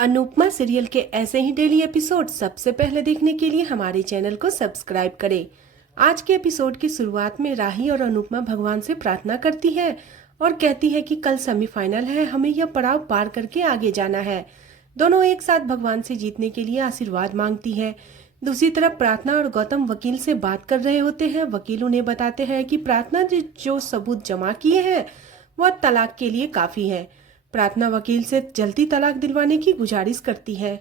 Anupama serial के ऐसे ही daily episode सबसे पहले देखने के लिए हमारे चैनल को सब्सक्राइब करें। आज के एपिसोड की शुरुआत में राही और अनुपमा भगवान से प्रार्थना करती है और कहती है कि कल सेमीफाइनल है, हमें यह पड़ाव पार करके आगे जाना है। दोनों एक साथ भगवान से जीतने के लिए आशीर्वाद मांगती है। दूसरी तरफ प्रार्थना और गौतम वकील से बात कर रहे होते हैं। वकील उन्हें बताते हैं कि प्रार्थना ने जो सबूत जमा किए हैं वह तलाक के लिए काफी है। प्रार्थना वकील से जल्दी तलाक दिलवाने की गुजारिश करती है।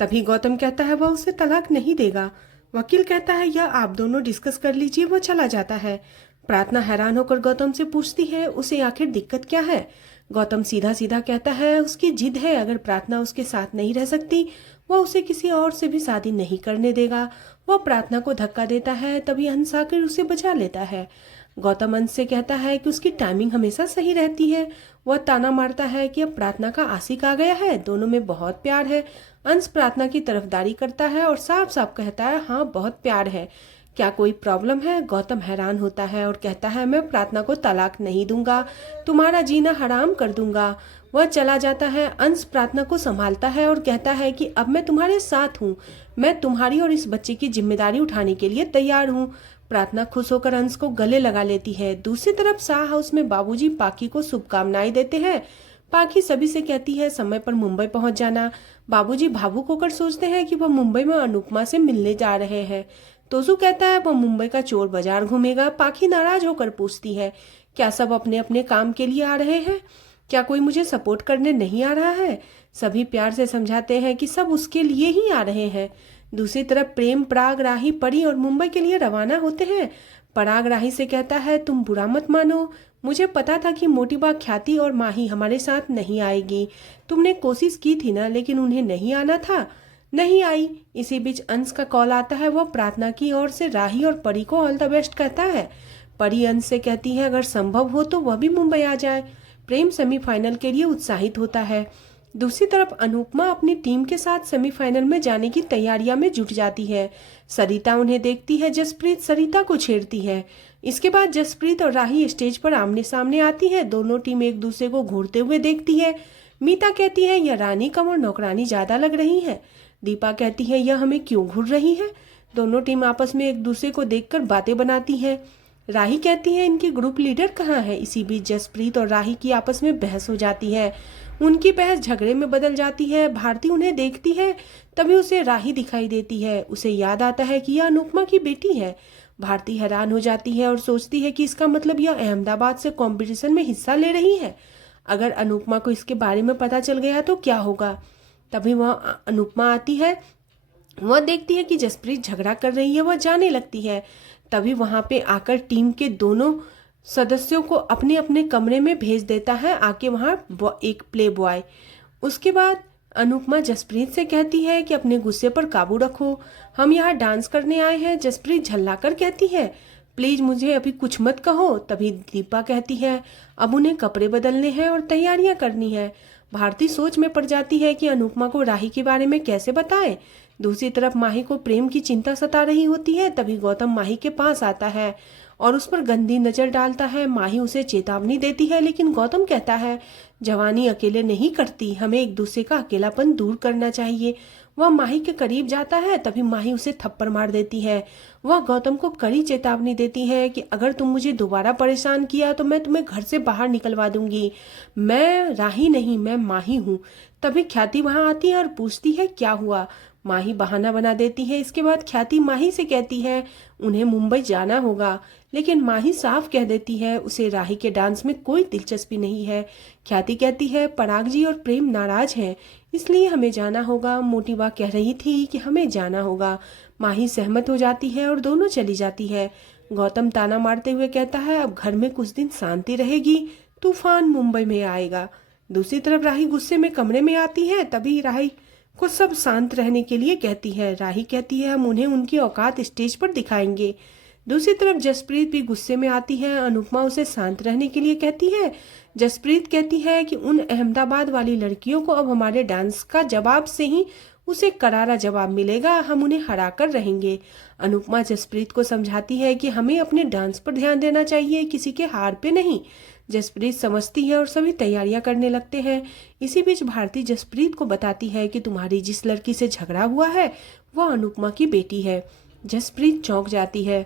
तभी गौतम कहता है वह उसे तलाक नहीं देगा। वकील कहता है यह आप दोनों डिस्कस कर लीजिए। वो चला जाता है। प्रार्थना हैरान होकर गौतम से पूछती है उसे आखिर दिक्कत क्या है। गौतम सीधा सीधा कहता है उसकी जिद है, अगर प्रार्थना उसके साथ नहीं रह सकती वह उसे किसी और से भी शादी नहीं करने देगा। वह प्रार्थना को धक्का देता है, तभी हंस आकर उसे बचा लेता है। गौतम अंश से कहता है कि उसकी टाइमिंग हमेशा सही रहती है। वह ताना मारता है कि अब प्रार्थना का आशिक आ गया है, दोनों में बहुत प्यार है। अंश प्रार्थना की तरफदारी करता है और साफ साफ कहता है हाँ बहुत प्यार है, क्या कोई प्रॉब्लम है। गौतम हैरान होता है और कहता है मैं प्रार्थना को तलाक नहीं दूंगा, तुम्हारा जीना हराम कर दूंगा। वह चला जाता है। अंश प्रार्थना को संभालता है और कहता है कि अब मैं तुम्हारे साथ हूँ, मैं तुम्हारी और इस बच्चे की जिम्मेदारी उठाने के लिए तैयार हूँ। प्रार्थना खुश होकर अंश को गले लगा लेती है। दूसरी तरफ शाह हाउस में बाबूजी पाकी को शुभकामनाएं देते हैं। पाकी सभी से कहती है समय पर मुंबई पहुंच जाना। बाबूजी भावुक होकर सोचते हैं कि वह मुंबई में अनुपमा से मिलने जा रहे हैं। तोजू कहता है वह मुंबई का चोर बाजार घूमेगा। पाकी नाराज होकर पूछती है क्या सब अपने अपने काम के लिए आ रहे हैं, क्या कोई मुझे सपोर्ट करने नहीं आ रहा है। सभी प्यार से समझाते हैं कि सब उसके लिए ही आ रहे हैं। दूसरी तरफ प्रेम, पराग, राही, परी और मुंबई के लिए रवाना होते हैं। पराग राही से कहता है तुम बुरा मत मानो, मुझे पता था कि मोटीबा, ख्याति और माही हमारे साथ नहीं आएगी। तुमने कोशिश की थी ना, लेकिन उन्हें नहीं आना था, नहीं आई। इसी बीच अंश का कॉल आता है। वह प्रार्थना की ओर से राही और परी को ऑल द बेस्ट कहता है। परी अंश से कहती है अगर संभव हो तो वह भी मुंबई आ जाए। प्रेम सेमीफाइनल के लिए उत्साहित होता है। दूसरी तरफ अनुपमा अपनी टीम के साथ सेमीफाइनल में जाने की तैयारियां में जुट जाती है। सरिता उन्हें देखती है। जसप्रीत सरिता को छेड़ती है। इसके बाद जसप्रीत और राही स्टेज पर आमने सामने आती है। दोनों टीम एक दूसरे को घूरते हुए देखती है। मीता कहती है यह रानी कम और नौकरानी ज्यादा लग रही है। दीपा कहती है यह हमें क्यों घूर रही है। दोनों टीम आपस में एक दूसरे को देखकर बातें बनाती है। राही कहती है इनकी ग्रुप लीडर कहाँ है। इसी बीच जसप्रीत और राही की आपस में बहस हो जाती है। उनकी बहस झगड़े में बदल जाती है। भारती उन्हें देखती है, तभी उसे राही दिखाई देती है। उसे याद आता है कि यह अनुपमा की बेटी है। भारती हैरान हो जाती है और सोचती है कि इसका मतलब यह अहमदाबाद से कंपटीशन में हिस्सा ले रही है। अगर अनुपमा को इसके बारे में पता चल गया तो क्या होगा। तभी वह अनुपमा आती है। वह देखती है कि जसप्रीत झगड़ा कर रही है। वह जाने लगती है। तभी वहां पे आकर टीम के दोनों सदस्यों को अपने अपने कमरे में भेज देता है। आके वहां एक प्ले बॉय। उसके बाद अनुपमा जसप्रीत से कहती है कि अपने गुस्से पर काबू रखो, हम यहाँ डांस करने आए हैं। जसप्रीत झल्लाकर कहती है प्लीज मुझे अभी कुछ मत कहो। तभी दीपा कहती है अब उन्हें कपड़े बदलने हैं और तैयारियां करनी है। भारती सोच में पड़ जाती है कि अनुपमा को राही के बारे में कैसे बताए। दूसरी तरफ माही को प्रेम की चिंता सता रही होती है। तभी गौतम माही के पास आता है और उस पर गंदी नजर डालता है। माही उसे चेतावनी देती है, लेकिन गौतम कहता है जवानी अकेले नहीं करती, हमें एक दूसरे का अकेलापन दूर करना चाहिए। वह माही के करीब जाता है। तभी माही उसे थप्पड़ मार देती है। वह गौतम को कड़ी चेतावनी देती है कि अगर तुम मुझे दोबारा परेशान किया तो मैं तुम्हें घर से बाहर निकलवा दूंगी। मैं राही नहीं, मैं माही हूँ। तभी ख्याति वहां आती है और पूछती है क्या हुआ। माही बहाना बना देती है। इसके बाद ख्याति माही से कहती है उन्हें मुंबई जाना होगा, लेकिन माही साफ कह देती है उसे राही के डांस में कोई दिलचस्पी नहीं है। ख्याति कहती है पराग जी और प्रेम नाराज हैं, इसलिए हमें जाना होगा। मोटीबा कह रही थी कि हमें जाना होगा। माही सहमत हो जाती है और दोनों चली जाती है। गौतम ताना मारते हुए कहता है अब घर में कुछ दिन शांति रहेगी, तूफान मुंबई में आएगा। दूसरी तरफ राही गुस्से में कमरे में आती है। तभी राही को सब शांत रहने के लिए कहती है। राही कहती है हम उन्हें उनकी औकात स्टेज पर दिखाएंगे। दूसरी तरफ जसप्रीत भी गुस्से में आती है। अनुपमा उसे शांत रहने के लिए कहती है। जसप्रीत कहती है कि उन अहमदाबाद वाली लड़कियों को अब हमारे डांस का जवाब से ही उसे करारा जवाब मिलेगा, हम उन्हें हराकर रहेंगे। अनुपमा जसप्रीत को समझाती है कि हमें अपने डांस पर ध्यान देना चाहिए, किसी के हार पे नहीं। जसप्रीत समझती है और सभी तैयारियां करने लगते हैं। इसी बीच भारती जसप्रीत को बताती है कि तुम्हारी जिस लड़की से झगड़ा हुआ है वह अनुपमा की बेटी है। जसप्रीत चौंक जाती है।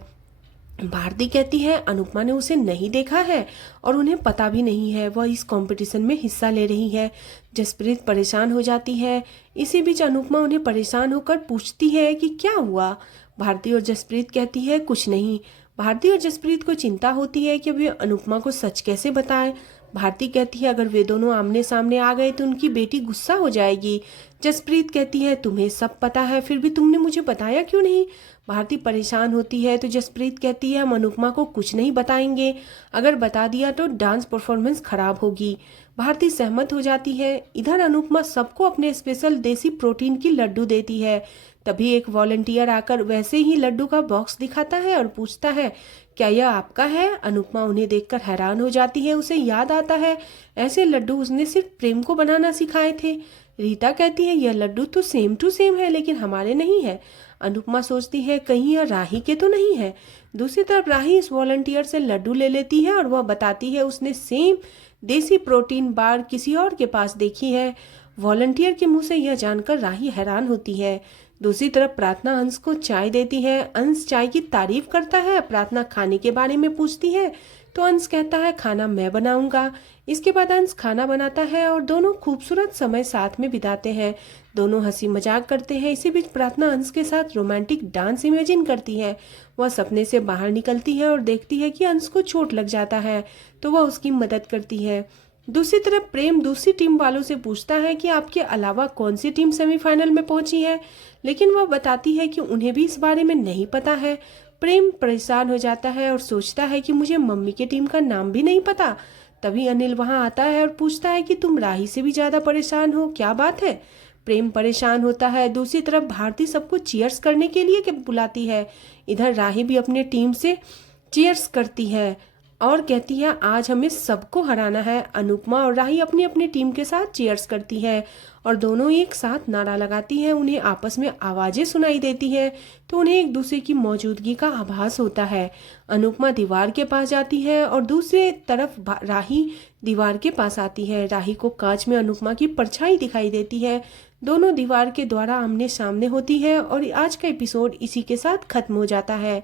भारती कहती है अनुपमा ने उसे नहीं देखा है और उन्हें पता भी नहीं है वह इस कंपटीशन में हिस्सा ले रही है। जसप्रीत परेशान हो जाती है। इसी बीच अनुपमा उन्हें परेशान होकर पूछती है कि क्या हुआ। भारती और जसप्रीत कहती है कुछ नहीं। भारती और जसप्रीत को चिंता होती है कि वे अनुपमा को सच कैसे बताएं। भारती कहती है अगर वे दोनों आमने सामने आ गए तो उनकी बेटी गुस्सा हो जाएगी। जसप्रीत कहती है तुम्हें सब पता है फिर भी तुमने मुझे बताया क्यों नहीं। भारती परेशान होती है तो जसप्रीत कहती है हम अनुपमा को कुछ नहीं बताएंगे, अगर बता दिया तो डांस परफॉर्मेंस खराब होगी। भारती सहमत हो जाती है। इधर अनुपमा सबको अपने स्पेशल देसी प्रोटीन की लड्डू देती है। तभी एक वॉलंटियर आकर वैसे ही लड्डू का बॉक्स दिखाता है और पूछता है क्या यह आपका है। अनुपमा उन्हें देखकर हैरान हो जाती है। उसे याद आता है ऐसे लड्डू उसने सिर्फ प्रेम को बनाना सिखाए थे। रीता कहती है यह लड्डू तो सेम टू सेम है लेकिन हमारे नहीं है। अनुपमा सोचती है कहीं यह राही के तो नहीं है। दूसरी तरफ राही इस वॉलंटियर से लड्डू ले लेती है और वह बताती है उसने सेम देसी प्रोटीन बार किसी और के पास देखी है। वॉलंटियर के मुंह से यह जानकर राही हैरान होती है। दूसरी तरफ प्रार्थना अंश को चाय देती है। अंश चाय की तारीफ करता है। प्रार्थना खाने के बारे में पूछती है तो अंश कहता है खाना मैं बनाऊंगा। इसके बाद अंश खाना बनाता है और दोनों खूबसूरत समय साथ में बिताते हैं। दोनों हंसी मजाक करते हैं। इसी बीच प्रार्थना अंश के साथ रोमांटिक डांस इमेजिन करती है। वह सपने से बाहर निकलती है और देखती है कि अंश को चोट लग जाता है तो वह उसकी मदद करती है। दूसरी तरफ प्रेम दूसरी टीम वालों से पूछता है कि आपके अलावा कौन सी टीम सेमीफाइनल में पहुंची है, लेकिन वह बताती है कि उन्हें भी इस बारे में नहीं पता है। प्रेम परेशान हो जाता है और सोचता है कि मुझे मम्मी की टीम का नाम भी नहीं पता। तभी अनिल वहां आता है और पूछता है कि तुम राही से भी ज्यादा परेशान हो, क्या बात है। प्रेम परेशान होता है। दूसरी तरफ भारती सबको चीयर्स करने के लिए बुलाती है। इधर राही भी अपने टीम से चीयर्स करती है और कहती है आज हमें सबको हराना है। अनुपमा और राही अपनी अपनी टीम के साथ चीयर्स करती है और दोनों एक साथ नारा लगाती है। उन्हें आपस में आवाजें सुनाई देती है तो उन्हें एक दूसरे की मौजूदगी का आभास होता है। अनुपमा दीवार के पास जाती है और दूसरी तरफ राही दीवार के पास आती है। राही को कांच में अनुपमा की परछाई दिखाई देती है। दोनों दीवार के द्वारा आमने सामने होती है और आज का एपिसोड इसी के साथ खत्म हो जाता है।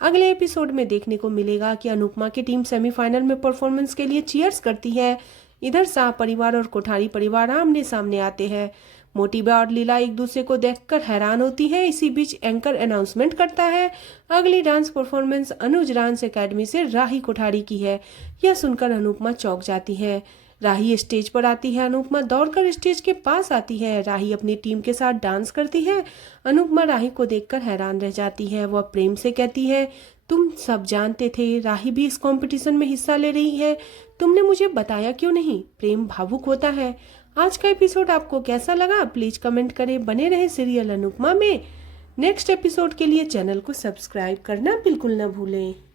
अगले एपिसोड में देखने को मिलेगा कि अनुपमा की टीम सेमीफाइनल में परफॉर्मेंस के लिए चीयर्स करती है। इधर शाह परिवार और कोठारी परिवार आमने सामने आते हैं। मोटिबा और लीला एक दूसरे को देखकर हैरान होती है। इसी बीच एंकर अनाउंसमेंट करता है अगली डांस परफॉर्मेंस अनुज डांस एकेडमी से राही कोठारी की है। यह सुनकर अनुपमा चौंक जाती है। राही स्टेज पर आती है। अनुपमा दौड़कर स्टेज के पास आती है। राही अपनी टीम के साथ डांस करती है। अनुपमा राही को देखकर हैरान रह जाती है। वह प्रेम से कहती है तुम सब जानते थे राही भी इस कंपटीशन में हिस्सा ले रही है, तुमने मुझे बताया क्यों नहीं। प्रेम भावुक होता है। आज का एपिसोड आपको कैसा लगा प्लीज कमेंट करें। बने रहे सीरियल अनुपमा में। नेक्स्ट एपिसोड के लिए चैनल को सब्सक्राइब करना बिल्कुल न भूलें।